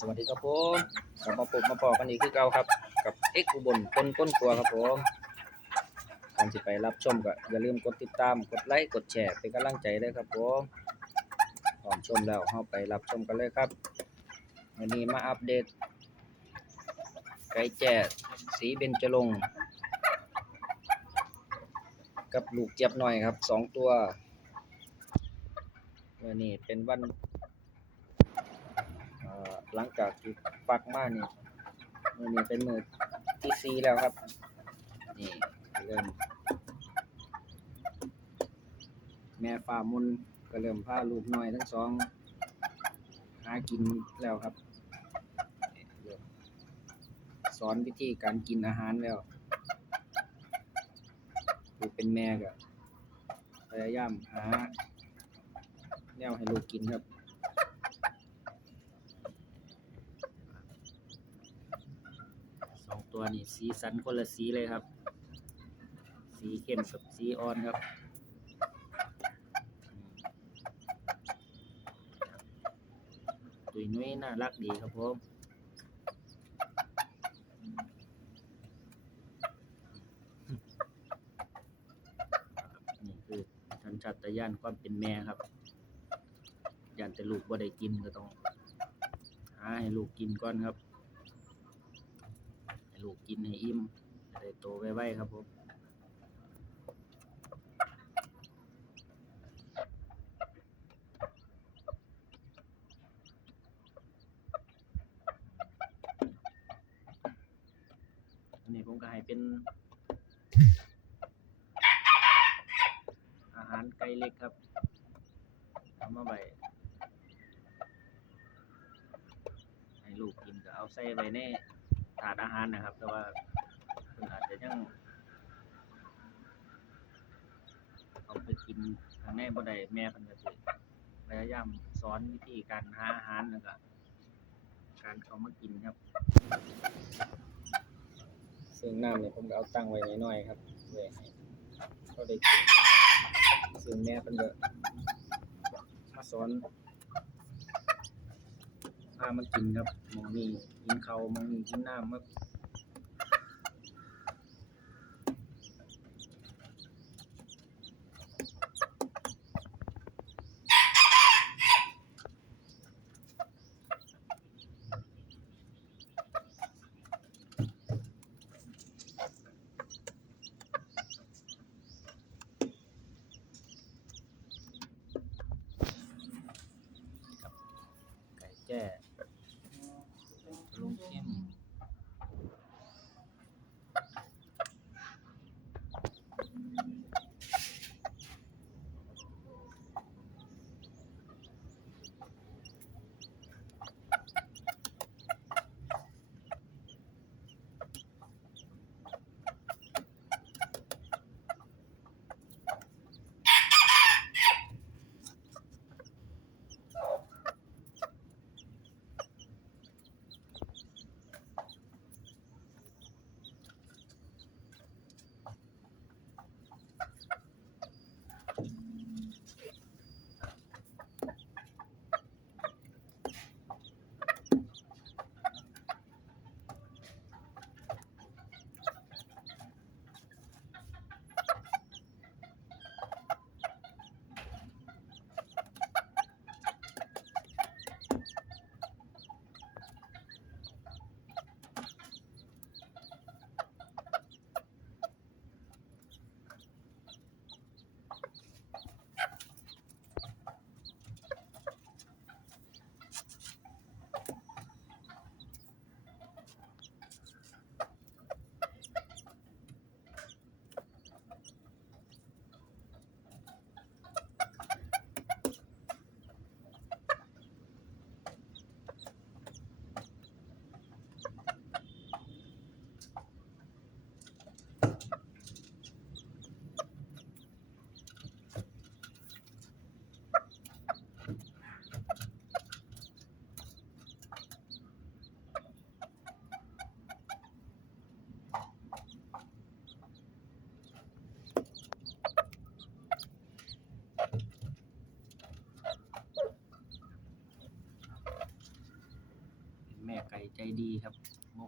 สวัสดีครับผมกลับมาพบมาพอกกันอีกคือเก่าครับ กับเอ็กอุบลคนก้นครัวครับผมก่อนที่ไปรับชมก็อย่าลืมกดติดตามกดไลค์กดแชร์เป็นกำลังใจด้วยครับผมพร้อมชมแล้วเราไปรับชมกันเลยครับวันนี้มาอัปเดต ไก่แจ้สีเบญจรงกับลูกเจี๊ยบหน่อยครับสองตัววันนี้เป็นวัน หลังจากที่ฟักมานี่มือนี้เป็นมือที่สี่แล้วครับ นี่เริ่ม แม่ฟ้ามุนก็เริ่มพาลูกน้อยทั้งสอง หากินแล้วครับเริ่มสอนวิธีการกินอาหารแล้วผู้เป็นแม่ก็พยายามหาแนวให้ลูกกินครับ สอง ตัวนี่สีสันคนละสีเลยครับ สีเข้มกับสีอ่อนครับตุยนุ้ยน่ารักดีครับผมนี่คือสัญชาตญาณความเป็นแม่ครับยานแต่ลูกบ่ได้กินก็ต้องหาให้ลูกกินก่อนครับ กินให้อิ่มได้โตไวๆครับผมอันนี้ผมก็ให้เป็น อาหารไก่เล็กครับเอามาไว้ให้ลูกกินก็เอาใส่ไว้ใน ถาดอาหารนะครับ แต่ว่าเพิ่นอาจจะยังเอาไปกินทางในบ่ได้แม่พิ่นก็สิพยายามสอนวิธีการหาอาหารแล้วก็การเขามากินครับซึ่งน้ำเนี่ยผมก็เอาตั้งไว้น้อยๆครับเพื่อให้เขาได้กินซึ่งแม่เพิ่นก็มาสอน พามันกินครับมองนี้กินเขามองนี้กินน้ำครับไก่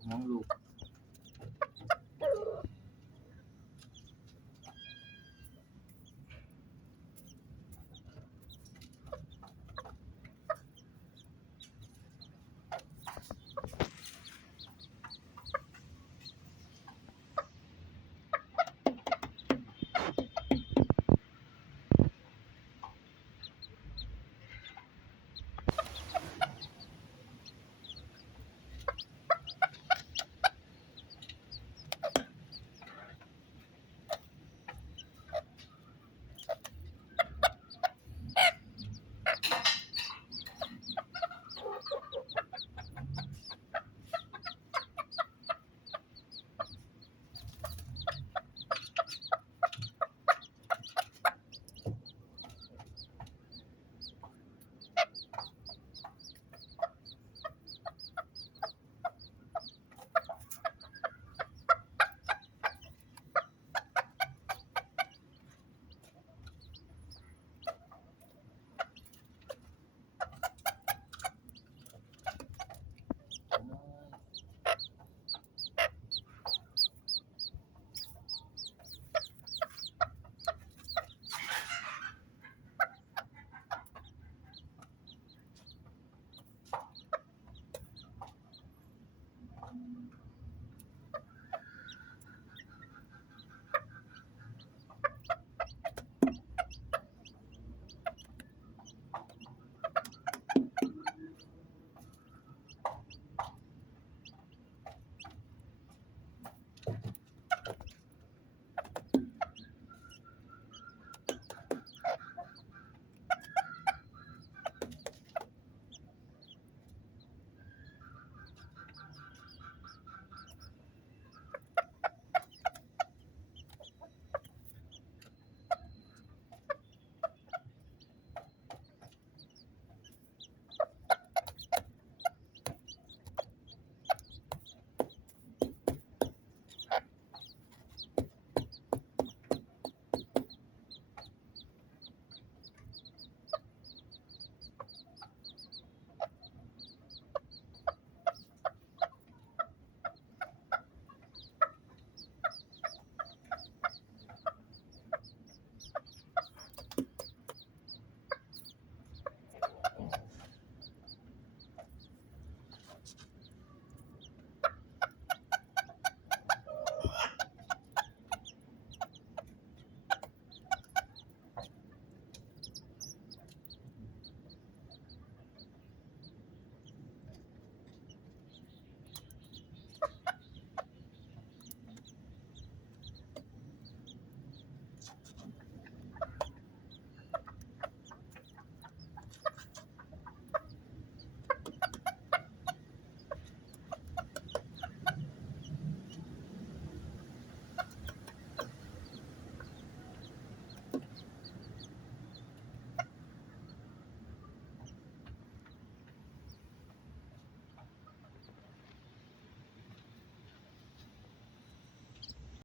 ของลูก